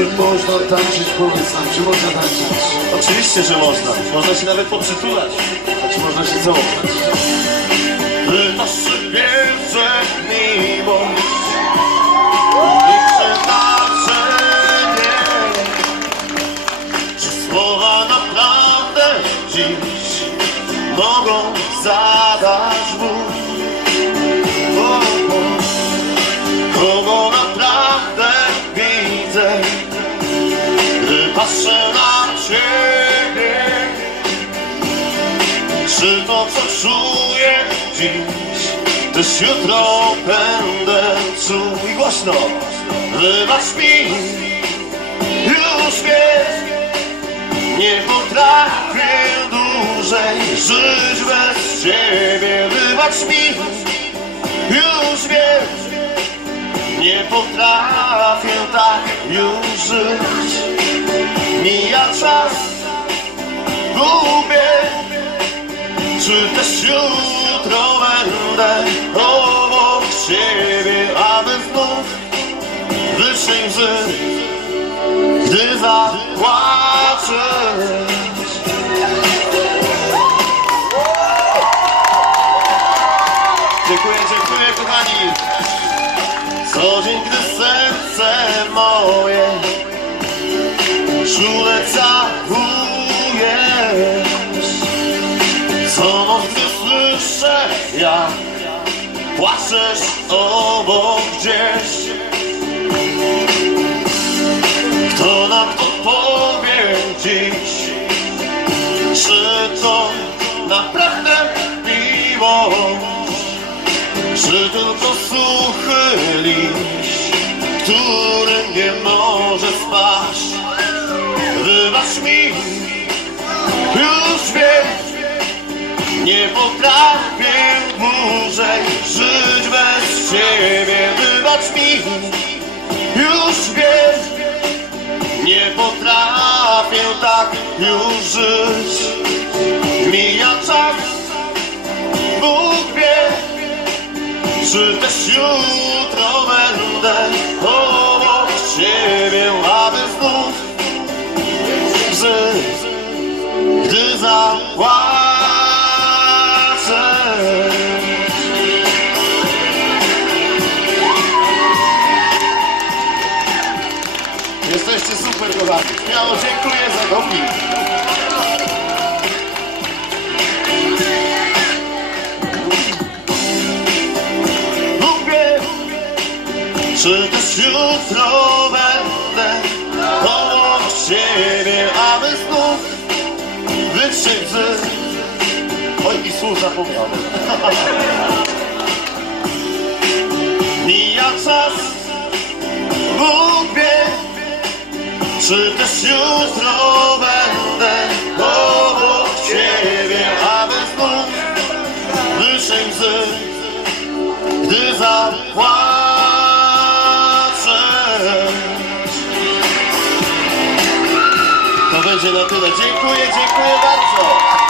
można tańczyć? Powiedz nam, czy można tańczyć? Oczywiście, że można. Można się nawet poprzytulać. A czy można się całować? Nasze wierze miłość Czy słowa naprawdę dziś Mogą zadać co czuję dziś. Też jutro będę czuł I głośno Wybacz mi. Już wiesz Nie potrafię dłużej Żyć bez ciebie Wybacz mi. Już wiesz Nie potrafię tak już żyć. Mija czas Gubię czy też jutro będę obok ciebie, aby znów wyszli łzy, gdy zapłaczesz? Dziękuję, dziękuję kochani. Co dzień, gdy serce moje czule całujesz gdy słyszę jak płaczesz obok gdzieś. Kto nam to powie dziś? Czy to naprawdę miłość. Czy tylko suchy liść Który nie może spać Wybacz mi potrafię dłużej żyć bez ciebie Wybacz mi, już wiem Nie potrafię tak już żyć. Mija czas, Bóg wie Czy też jutro będę obok ciebie Aby znów żyć. Gdy zapłaczę. Kochani. Śmiało dziękuję za doping. Lubię, czy też jutro będę obok ciebie, aby znów wytrzeć łzy. Oj, i słów zapomniałem. Czy też jutro będę obok ciebie, aby znów wytrzeć łzy, gdy zapłaczę. To będzie na tyle. Dziękuję, dziękuję bardzo.